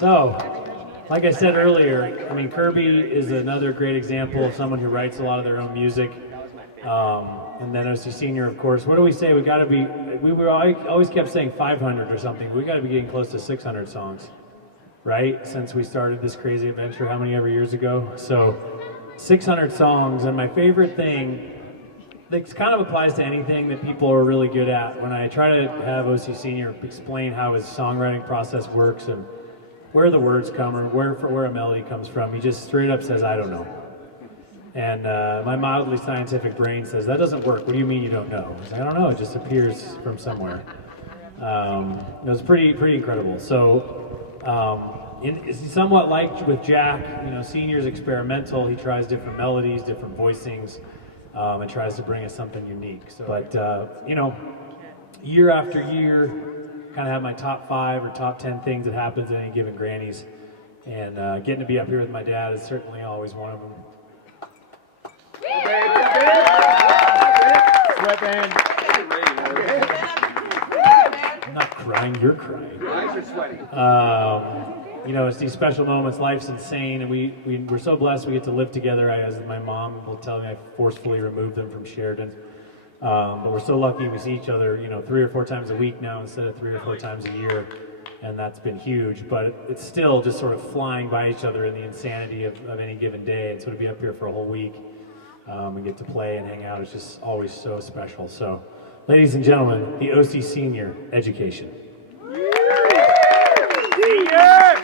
So, like I said earlier, I mean, Kirby is another great example of someone who writes a lot of their own music. And then OC Senior, of course. What do we say? We got to be. I always kept saying 500 or something. We got to be getting close to 600 songs, right? Since we started this crazy adventure, how many ever years ago? So, 600 songs. And my favorite thing, this kind of applies to anything that people are really good at. When I try to have OC Senior explain how his songwriting process works and where the words come or where a melody comes from, he just straight up says, "I don't know." And my mildly scientific brain says, "That doesn't work. What do you mean you don't know?" I was like, "I don't know. It just appears from somewhere." It was pretty incredible. So, it's somewhat like with Jack. Senior's experimental. He tries different melodies, different voicings, and tries to bring us something unique. So, but year after year, kind of have my top 5 or top 10 things that happens at any given Granny's, and getting to be up here with my dad is certainly always one of them. I'm not crying, you're crying. Eyes are sweaty. It's these special moments. Life's insane, and we're so blessed we get to live together. As my mom will tell me, I forcefully removed them from Sheridan. But we're so lucky we see each other, 3 or 4 times a week now instead of 3 or 4 times a year, and that's been huge. But it's still just sort of flying by each other in the insanity of any given day. And so to be up here for a whole week and get to play and hang out is just always so special. So, ladies and gentlemen, the OC Senior Education. Senior!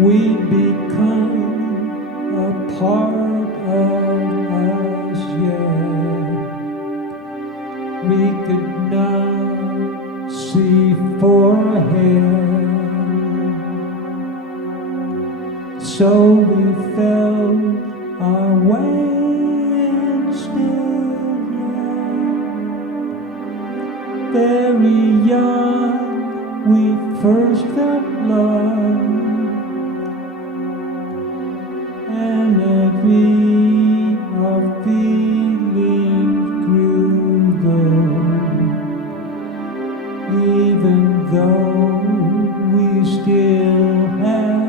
we become a part of us, yeah. We could not see forehead, so we felt our way instead, yeah. Very young, we first felt love, and as our feelings grew, even though we still had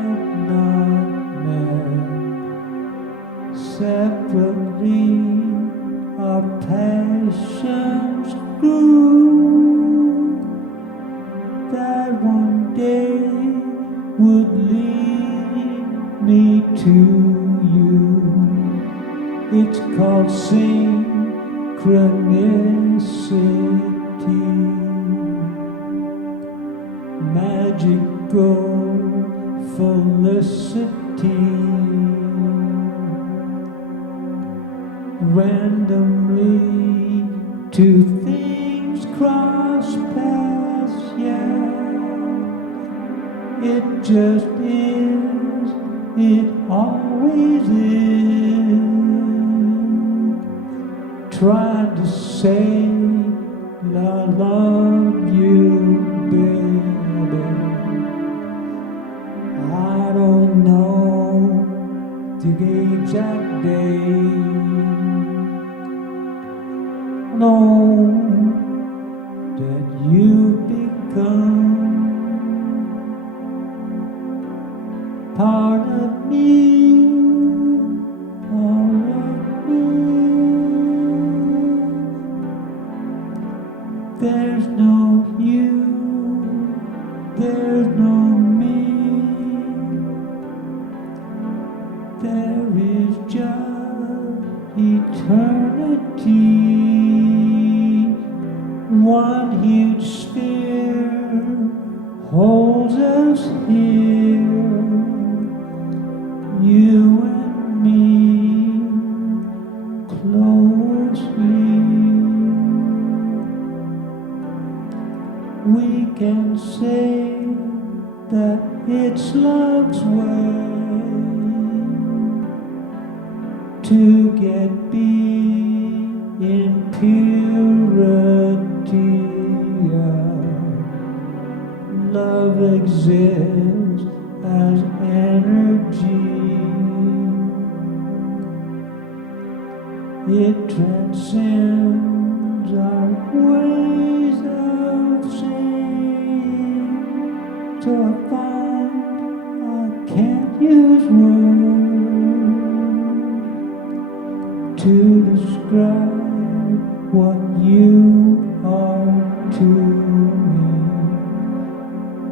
not met, separately our passions grew, that one day would lead me to you. It's called synchronicity, magical felicity. Randomly two things cross paths, yeah. It just is, it always is. Tried to say I love you, baby. I don't know the exact day. Know that you've become part of me, part of me. There's no you, there's no me. There is just eternity. One huge sphere holds us here, you and me, closely. We can say that it's love's way to get in purity. Love exists as energy. It transcends our ways of seeing. So I find I can't use words to describe what you are to me.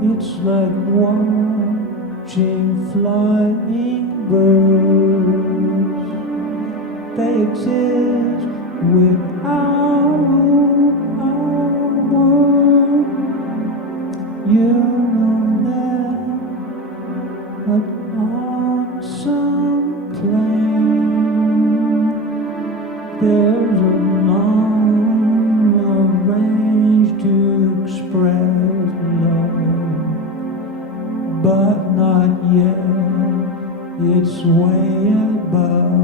It's like watching flying birds. They exist without our word. You know that, but on some plane there's a long range to express love, but not yet, it's way above.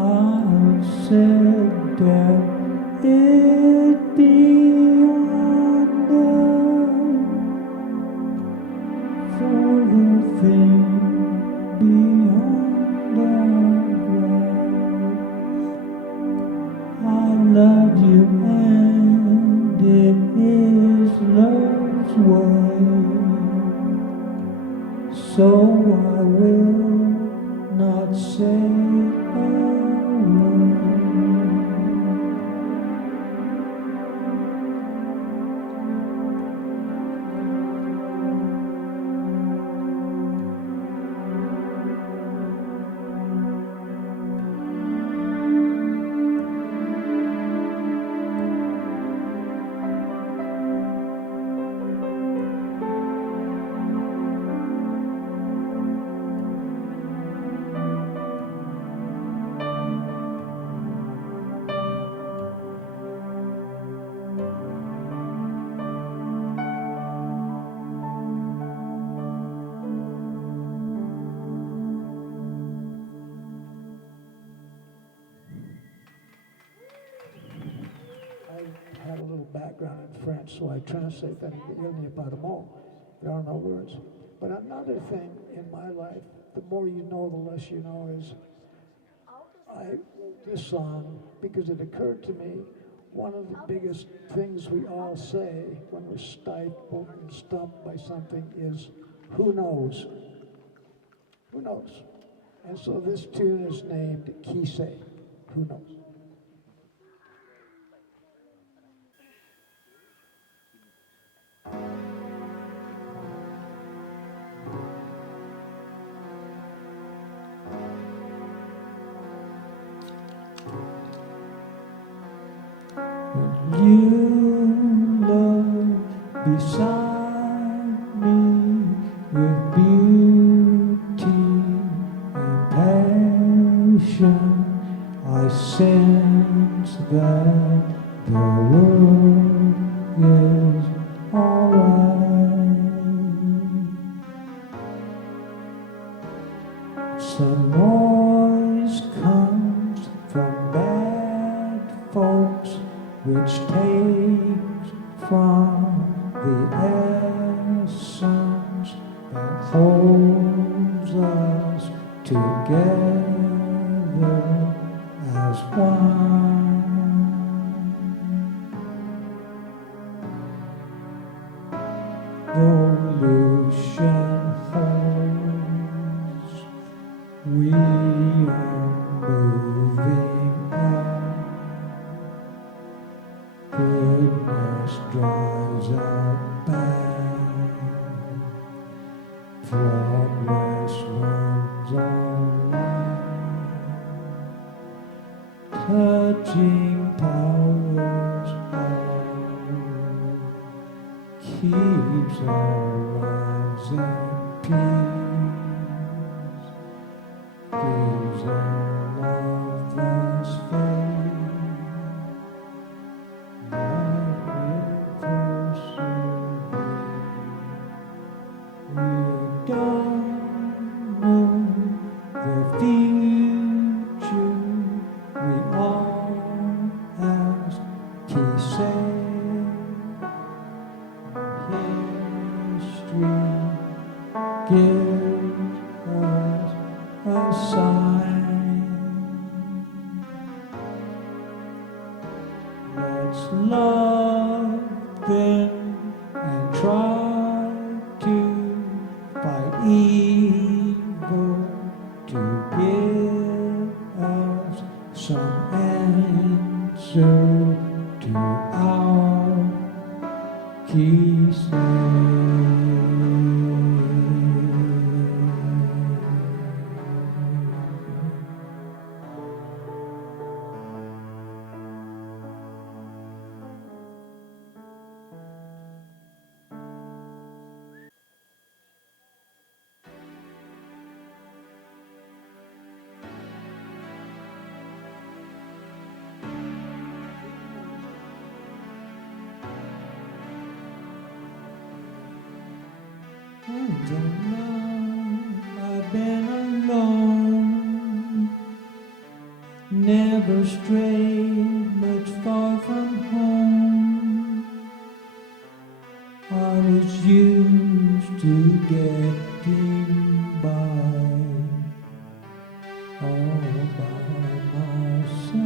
I've said that it'd be wonder for the thing beyond the grave. I love you and it is love's way, so I will not say a word. background in French, so I translate them. Il n'y a pas de mots. There are no words. But another thing in my life, the more you know, the less you know, is I wrote this song because it occurred to me one of the biggest things we all say when we're stifled and stumped by something is, who knows? Who knows? And so this tune is named Qui sait? Who knows? You love beside me with beauty and passion. I sense that the world is alright. Some noise comes from bad folks, which takes from the essence that holds us together as one. Pollution holds, we are moving on. Goodness drives out bad, progress runs on, touching powers all, keeps our lives at peace, gives our loved ones faith. We don't know the future, we all ask, qui sait? History gives us a sign. Let's love them and try to fight evil to give us some answer to our qui sait. I don't know, I've been alone, never strayed much far from home. I was used to getting by all by myself.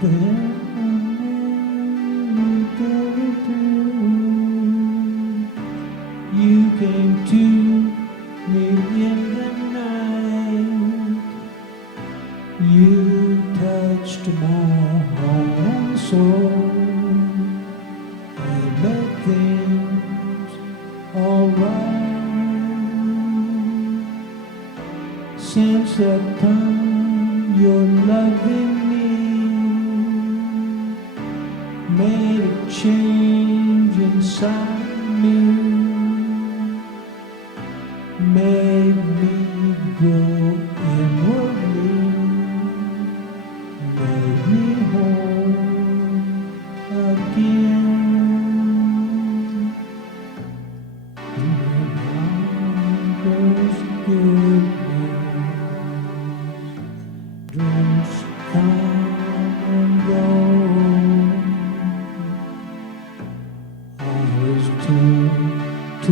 Then you came to me in the night. You touched my heart and soul and made things alright. Since that time, you're loving me, made a change inside me. Made me grow inwardly, made me whole again. In God's goodness, dreams come and go.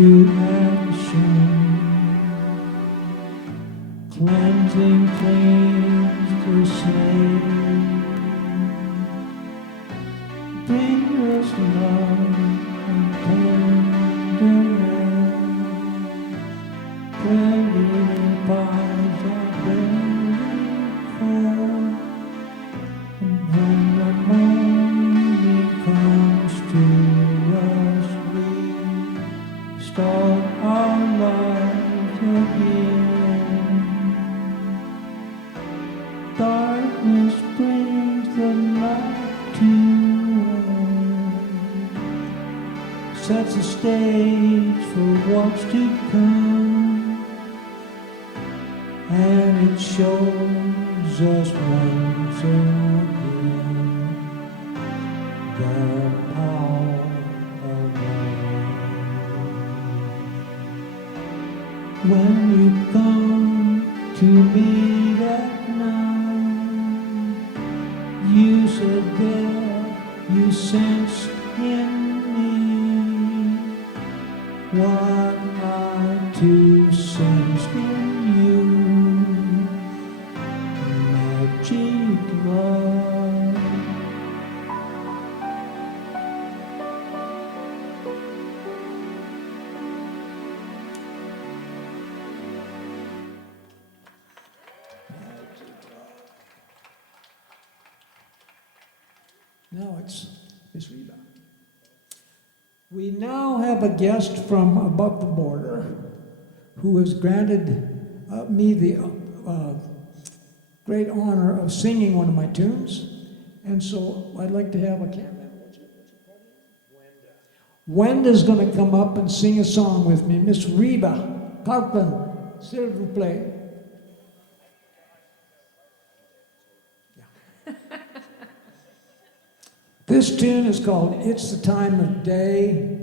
to action. Cleansing claims the slave. Bring us love and tenderness. Where living bodies are buried cold. And when the morning comes to us, we start our lives again. Darkness brings the light to us, sets the stage for what's to come, and it shows us once again the power of love. When you come to me that night, you said there you sensed in me what I too sensed in you. Magic love. Now it's Miss Reba. We now have a guest from above the border who has granted me the great honor of singing one of my tunes. And so I'd like to have a camera. Wenda's going to come up and sing a song with me. Miss Reba Carpin, s'il vous plaît. This tune is called It's the Time of Day,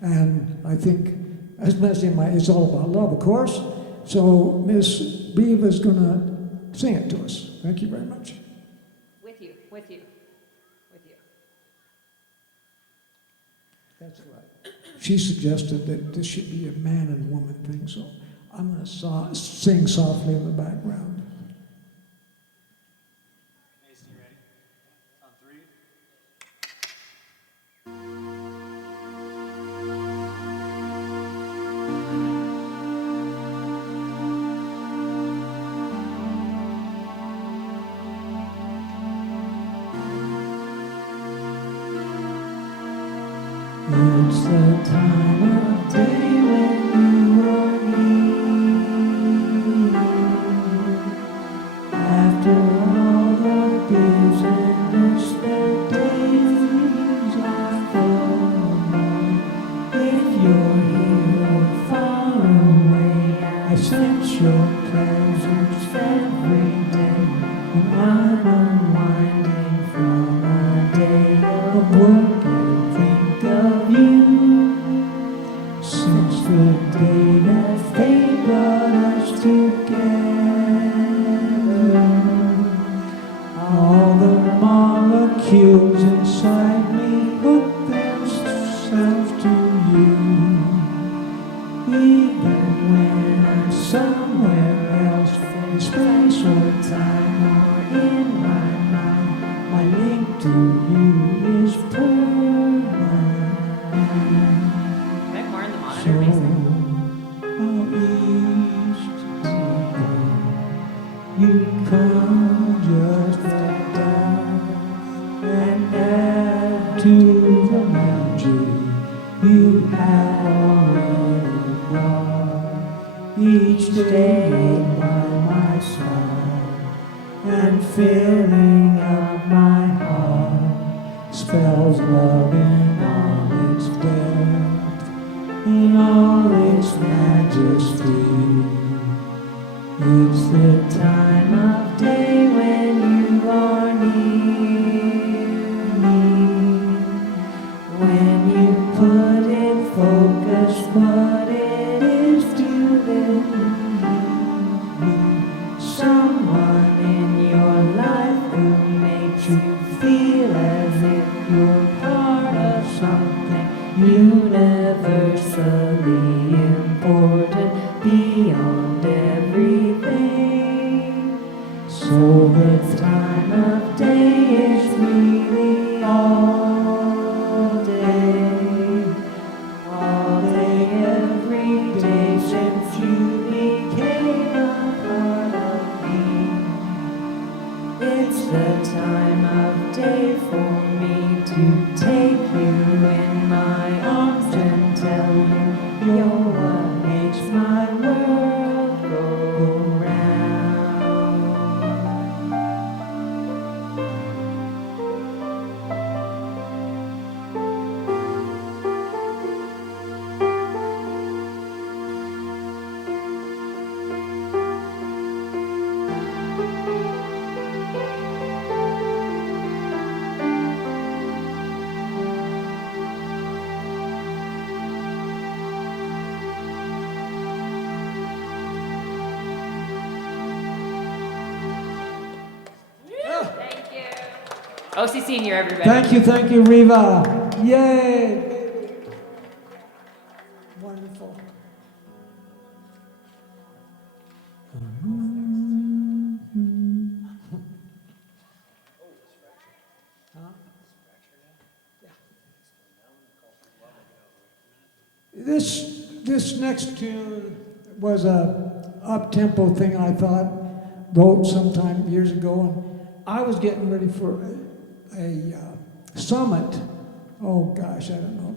and I think, as mentioned, it's all about love, of course. So Miss Beav is going to sing it to us. Thank you very much. With you. That's right. She suggested that this should be a man and woman thing, so I'm going to sing softly in the background. It's the time of day when you are near. After all the business, the days are full. If you're here or far away, I sense your presence every day. When I'm unwinding from a day of work, of you, since the day that fate brought us together. All the molecules inside me hook themselves to you. Even when I'm somewhere else, in space or time or in my mind, my link to you is permanent. Bit more in the monitor, Mason. How east you come just like down and add to the magic you have already brought. Each day by my side and filling up my heart spells love in all its depth, in all its majesty. It's the time of day when you are near me. When you put in focus what it is to live in me. Someone in your life who makes you feel as if you're part of something you never the time of day for me to take you in my arms and tell you you're what makes my world go round. Thank you. OC Senior, everybody. Thank you, Riva. Yay! Wonderful. This next tune was a up-tempo thing I thought, wrote sometime years ago, and I was getting ready for a summit, oh gosh, I don't know,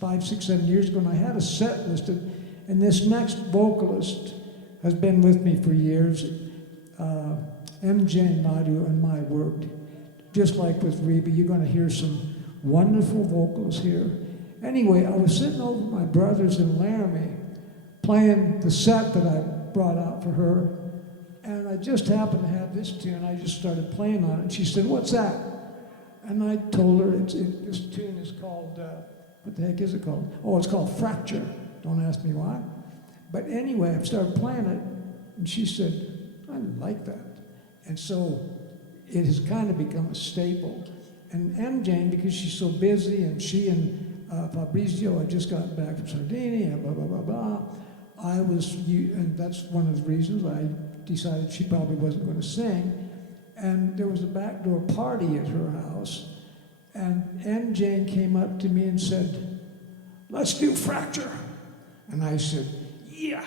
5, 6, 7 years ago, and I had a set listed, and this next vocalist has been with me for years, MJ Nadu and my work. Just like with Reba, you're going to hear some wonderful vocals here. Anyway, I was sitting over at my brother's in Laramie, playing the set that I brought out for her, and I just happened to have this tune. I just started playing on it, and she said, "What's that?" And I told her, this tune is called, what the heck is it called? Oh, it's called Fracture. Don't ask me why. But anyway, I started playing it, and she said, "I like that." And so it has kind of become a staple. And MJ, because she's so busy, and she and Fabrizio had just gotten back from Sardinia, blah, blah, blah, blah. And that's one of the reasons I decided she probably wasn't going to sing. And there was a backdoor party at her house, and MJ came up to me and said, "Let's do Fracture." And I said, "Yeah."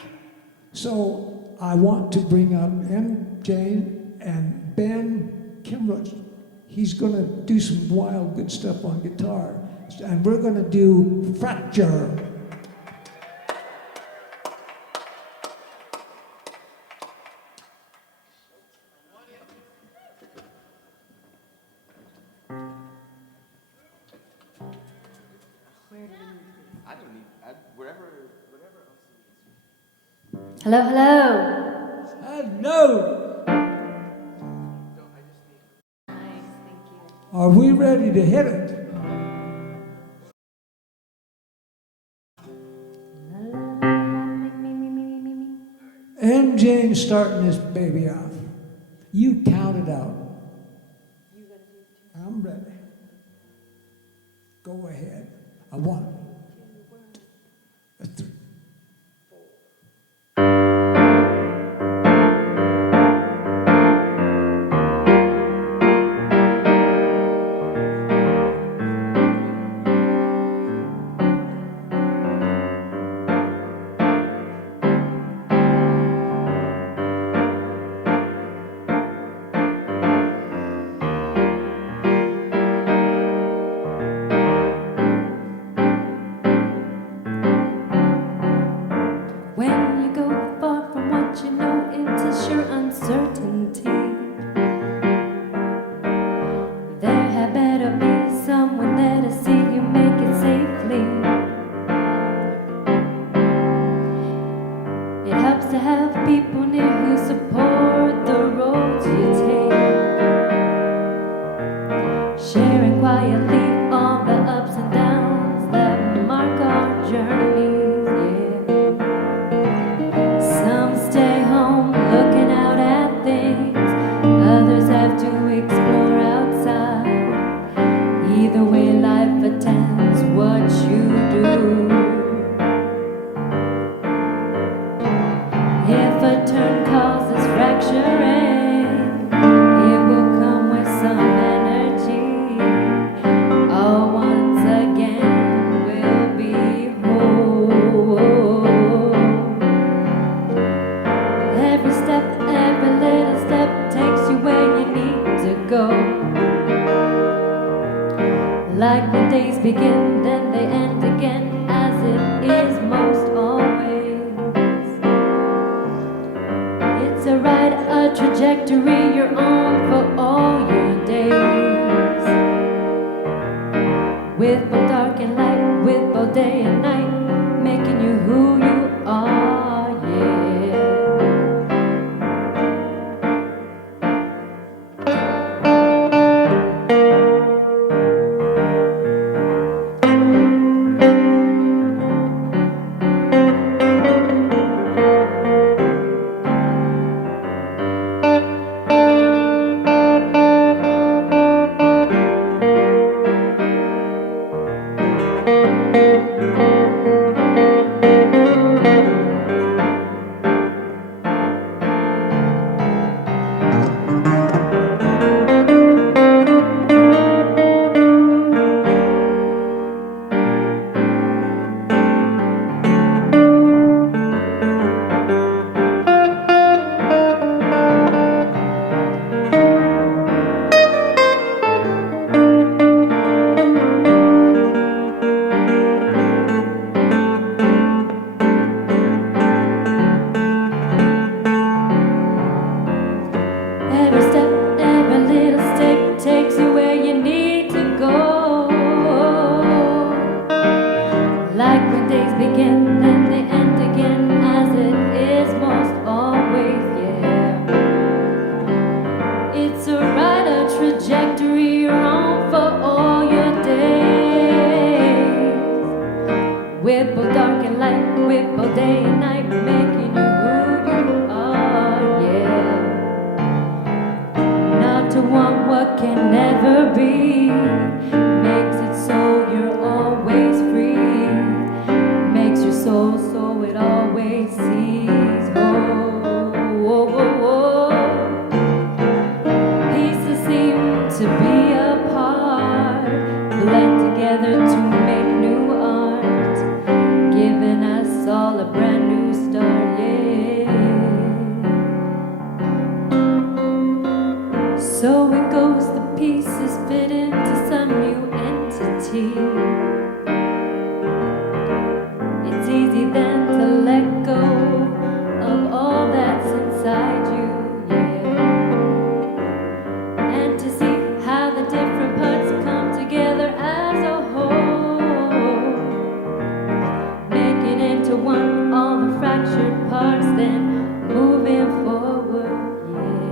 So I want to bring up MJ and Ben Kimroch. He's going to do some wild, good stuff on guitar. And we're going to do Fracture. Hello, hello. Hello. Nice, thank you. Are we ready to hit it? And Jane's starting this baby off. You count it out. I'm ready. Go ahead. A 1, a 3. When you go far from what you know into sure uncertainty, there had better be someone there to see you make it safely. It helps to have people near who support the roads you take, sharing quietly all the ups and downs that mark our journeys. Some stay home looking out at things, others have to explore outside. Either way, life attends what you do. If a turn causes fracturing, it will come with some energy. Like when days begin, then they end again, as it is most always. It's a ride, a trajectory you're on for all your days. With both dark and light, with both day and night, making you who you are, yeah. Every step, every little step takes you where you need to go. Like when days begin, then they end again, as it is most always, yeah. It's a ride, a trajectory you're on for all your days. With both dark and light, with both day and night, making you who you are, yeah. Not to want what can never be, makes it so you're always free, makes your soul so it always sees. Whoa, whoa, whoa, whoa. Pieces seem to be apart, blend together to make new art, giving us all a brand new start, yeah. So it goes, the pieces fit into some new entity. It's easy then to let go of all that's inside you, yeah. And to see how the different parts come together as a whole, making into one all the fractured parts, then moving forward, yeah.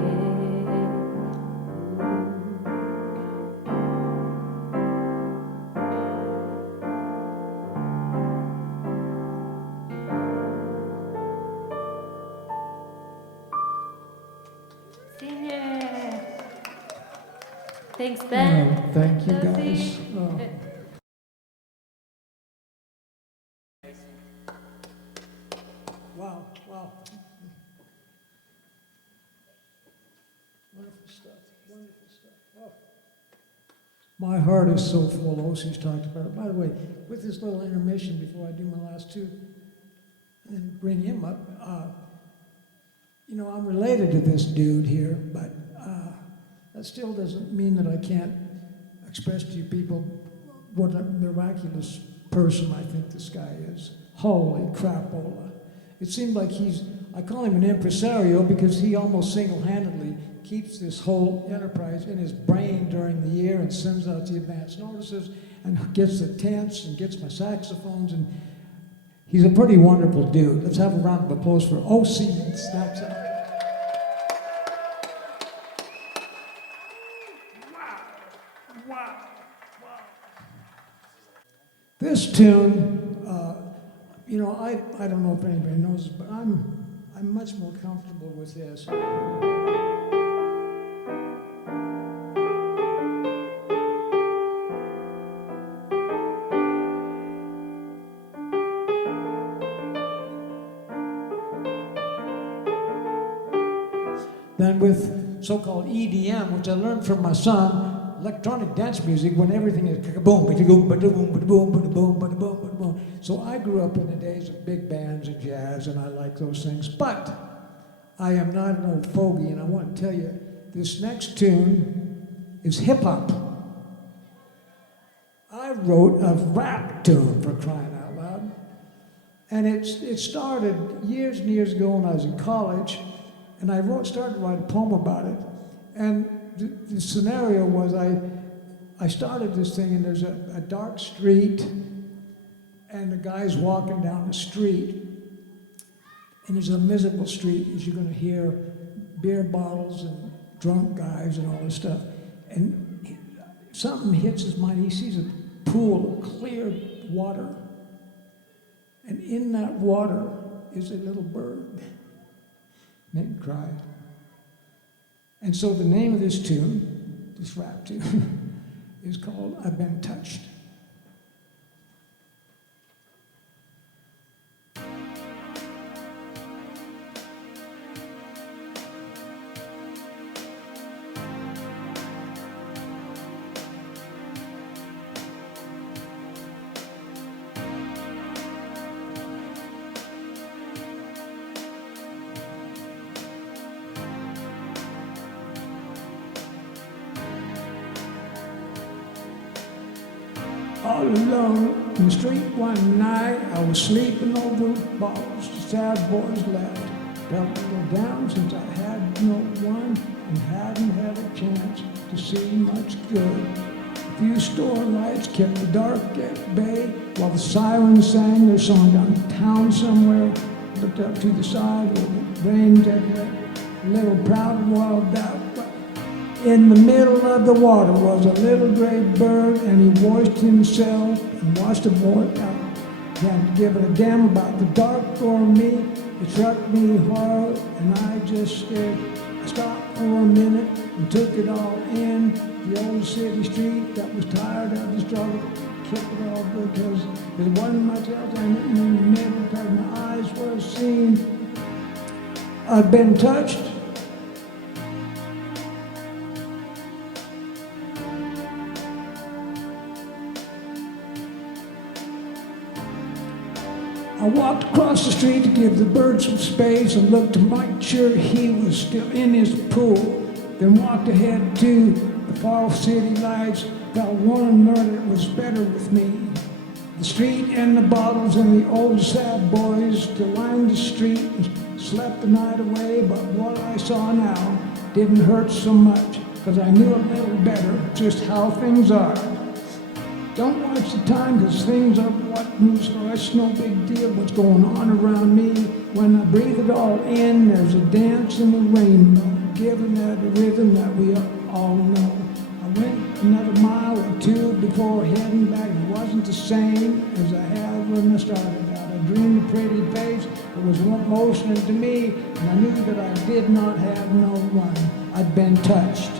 Senior. Thanks, Ben. Thank you, Josie. guys. Oh. Wow, wow. Wonderful stuff, wonderful stuff. Oh. My heart is so full. Osie's talked about it. By the way, with this little intermission before I do my last two and bring him up, you know, I'm related to this dude here, but that still doesn't mean that I can't express to you people what a miraculous person I think this guy is. Holy crapola. It seemed like I call him an impresario because he almost single-handedly keeps this whole enterprise in his brain during the year and sends out the advance notices and gets the tents and gets my saxophones, and he's a pretty wonderful dude. Let's have a round of applause for Osea. Snaps out. This tune, you know, I don't know if anybody knows this, but I'm much more comfortable with this. Than with so-called EDM, which I learned from my son, electronic dance music, when everything is boom, boom, boom, boom, boom, boom, boom, boom. So I grew up in the days of big bands and jazz, and I like those things. But I am not an old fogey, and I want to tell you, this next tune is hip hop. wrote a rap tune, for crying out loud. And it started years and years ago when I was in college, and I started to write a poem about it. And the scenario was I started this thing, and there's a dark street, and the guy's walking down the street, and there's a miserable street, as you're going to hear beer bottles and drunk guys and all this stuff. And something hits his mind. He sees a pool of clear water. And in that water is a little bird. Made him cry. And so the name of this tune, this rap tune, is called I've Been Touched. All alone in the street one night, I was sleeping over bottles. The sad boys left. Felt a little down since I had no one and hadn't had a chance to see much good. A few store lights kept the dark at bay while the sirens sang their song downtown somewhere. Looked up to the side where the rain had hit. A little proud and wild out. In the middle of the water was a little gray bird, and he voiced himself and watched him walk out. Hadn't given a damn about the dark or me. It struck me hard, and I just stared. I stopped for a minute and took it all in. The old city street that was tired of the struggle. Kept it all because there wasn't much else in the middle because my eyes were seeing. I'd been touched. I walked across the street to give the bird some space and looked to make sure he was still in his pool. Then walked ahead to the far city lights. Felt one and learned it was better with me. The street and the bottles and the old sad boys to line the street and slept the night away. But what I saw now didn't hurt so much because I knew a little better just how things are. Don't watch the time because things are what moves, so it's no big deal what's going on around me. When I breathe it all in, there's a dance in the rainbow, giving that a rhythm that we all know. I went another mile or two before heading back. It wasn't the same as I had when I started out. I dreamed a pretty face that was motioning to me, and I knew that I did not have no one. I'd been touched.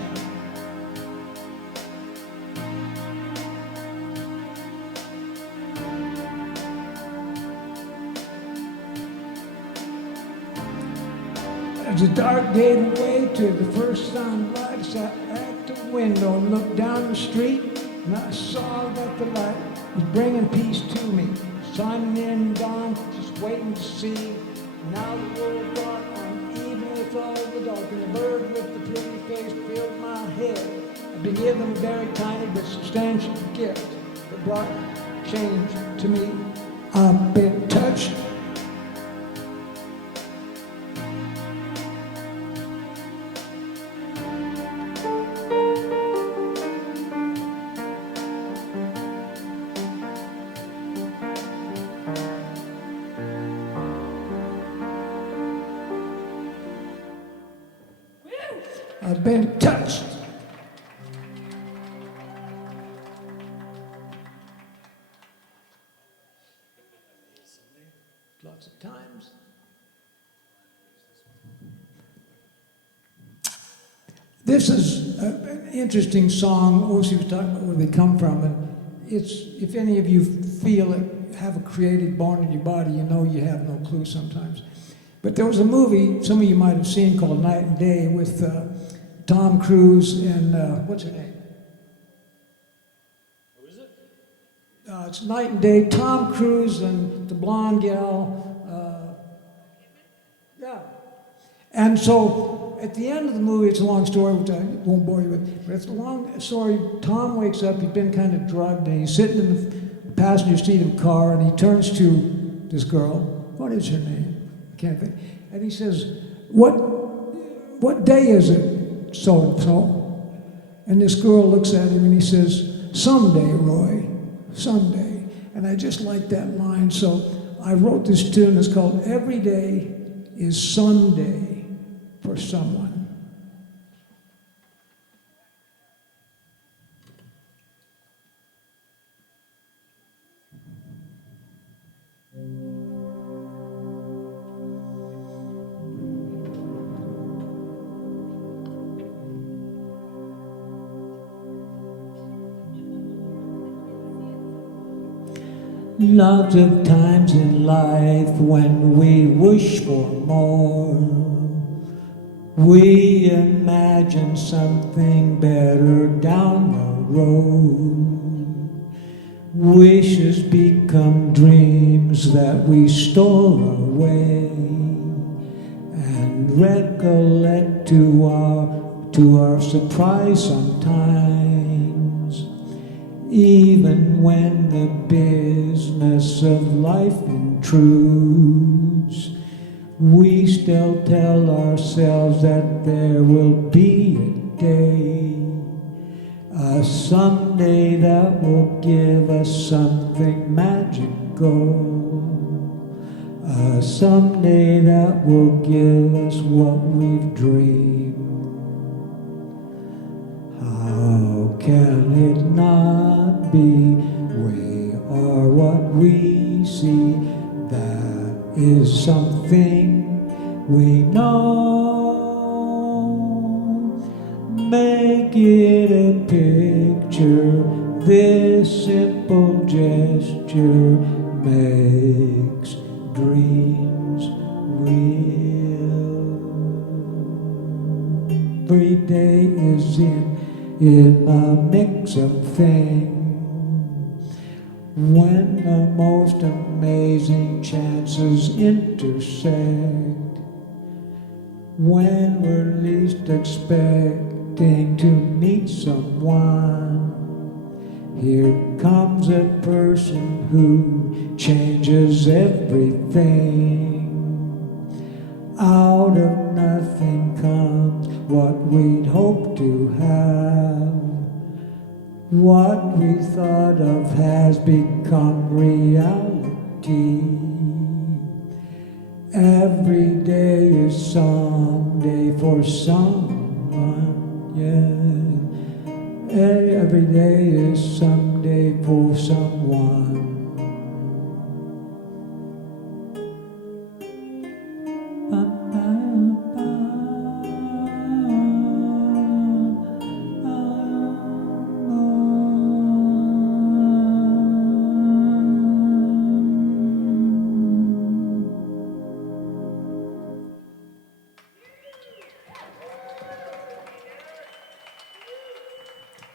As the dark gave way to the first sunlight, I sat at the window and looked down the street, and I saw that the light was bringing peace to me. Sun in dawn, just waiting to see. Now the world brought on, even with all the dark, and the bird with the pretty face filled my head. I've been given a very tiny but substantial gift that brought change to me. I've been touched. I've been touched. Lots of times. This is an interesting song. Osea was talking about where they come from, and it's, if any of you feel it, have a creative bone in your body, you know you have no clue sometimes. But there was a movie some of you might have seen called Night and Day with Tom Cruise and what's her name? Who is it? It's Night and Day. Tom Cruise and the blonde gal. Yeah. And so at the end of the movie, it's a long story, which I won't bore you with, but it's a long story. Tom wakes up, he's been kind of drugged, and he's sitting in the passenger seat of a car, and he turns to this girl. What is her name? I can't think. And he says, what day is it, so-and-so? And this girl looks at him, and he says, someday, Roy, someday. And I just like that line, so I wrote this tune. It's called Every Day is Sunday for Someone. Lots of times in life when we wish for more, we imagine something better down the road. Wishes become dreams that we store away and recollect to our surprise sometimes. Even when the business of life intrudes, we still tell ourselves that there will be a day, a someday that will give us something magical, a someday that will give us what we've dreamed. How can it not be? We are what we see. That is something we know. Make it a picture. This simple gesture makes dreams real. Every day is in a mix of things, when the most amazing chances intersect, when we're least expecting to meet someone, here comes a person who changes everything. Out of nothing comes what we'd hoped to have. What we thought of has become reality. Every day is someday for someone, yeah. Every day is someday for someone.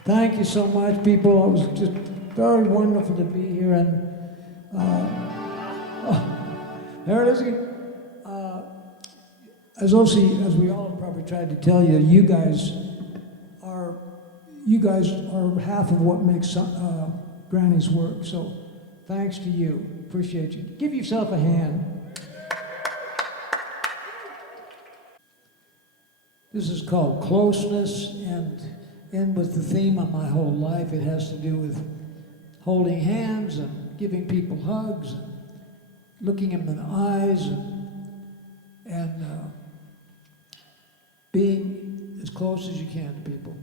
Thank you so much, people. It was just very wonderful to be here. And there it is again. As Osea, as we all probably tried to tell you, you guys are half of what makes Granny's work. So thanks to you. Appreciate you. Give yourself a hand. This is called Closeness, and with the theme of my whole life. It has to do with holding hands and giving people hugs, and looking them in the eyes, and being as close as you can to people.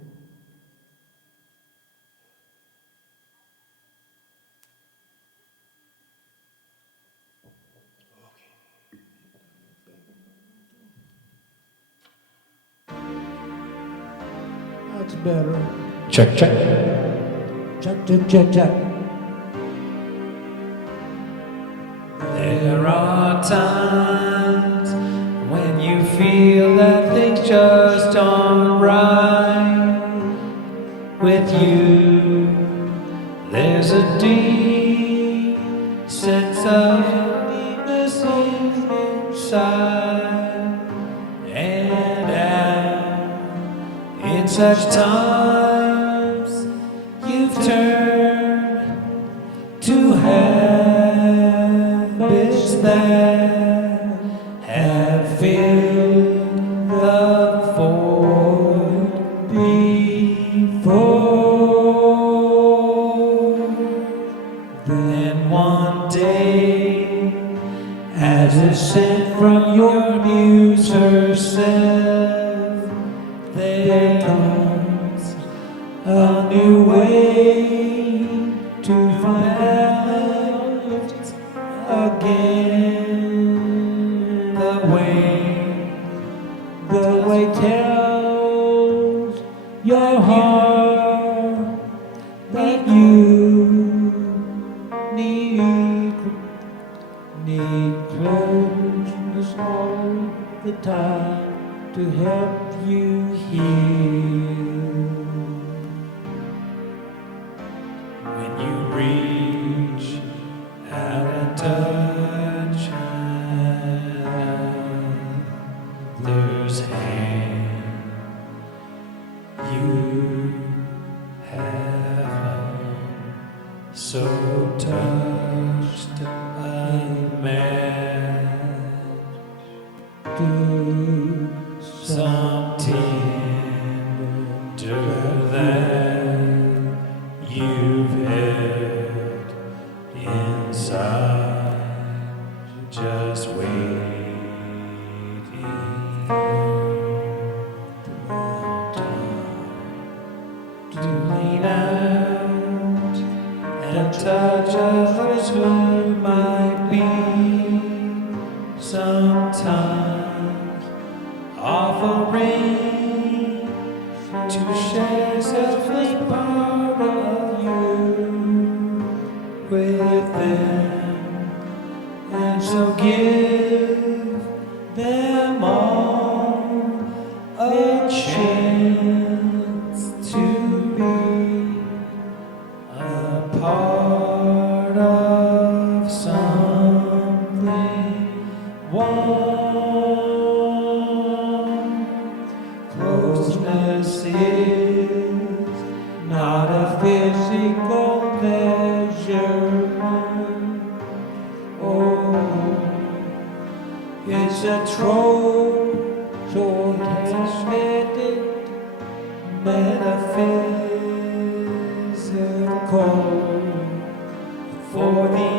That's better. Check, check. Check, check, check, check. There are times when you feel that things just aren't right with you. There's a deep sense of emptiness inside, and such times you've turned to habits that have filled the void before. Then one day, as a scent from your muse herself, there comes a new way to find balance again. The way tells your heart that you need closeness all the time to help you heal. When you reach out and touch another's hand, you have so touched a man. Do some tender that you've held inside, just waiting to lean out and touch others who might be sometimes offering to share selfless part of you with them, and so give them all a chance to be a part of something one. Closeness is not a physical measurement. Oh, it's a so transmitted, metaphysical, for the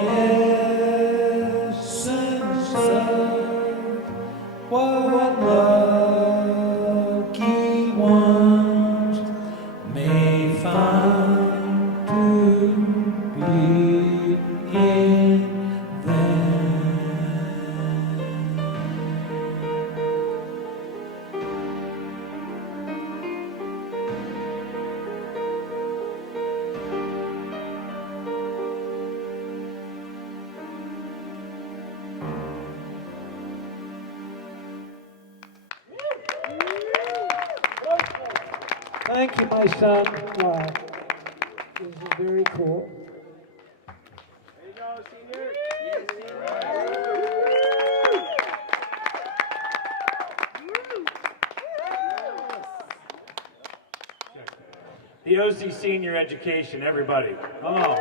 essence of what lucky ones may find to be in them. Thank you, my son. Wow. This is very cool. The OC Senior Education, everybody. Come on.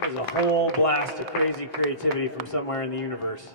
That was a whole blast of crazy creativity from somewhere in the universe.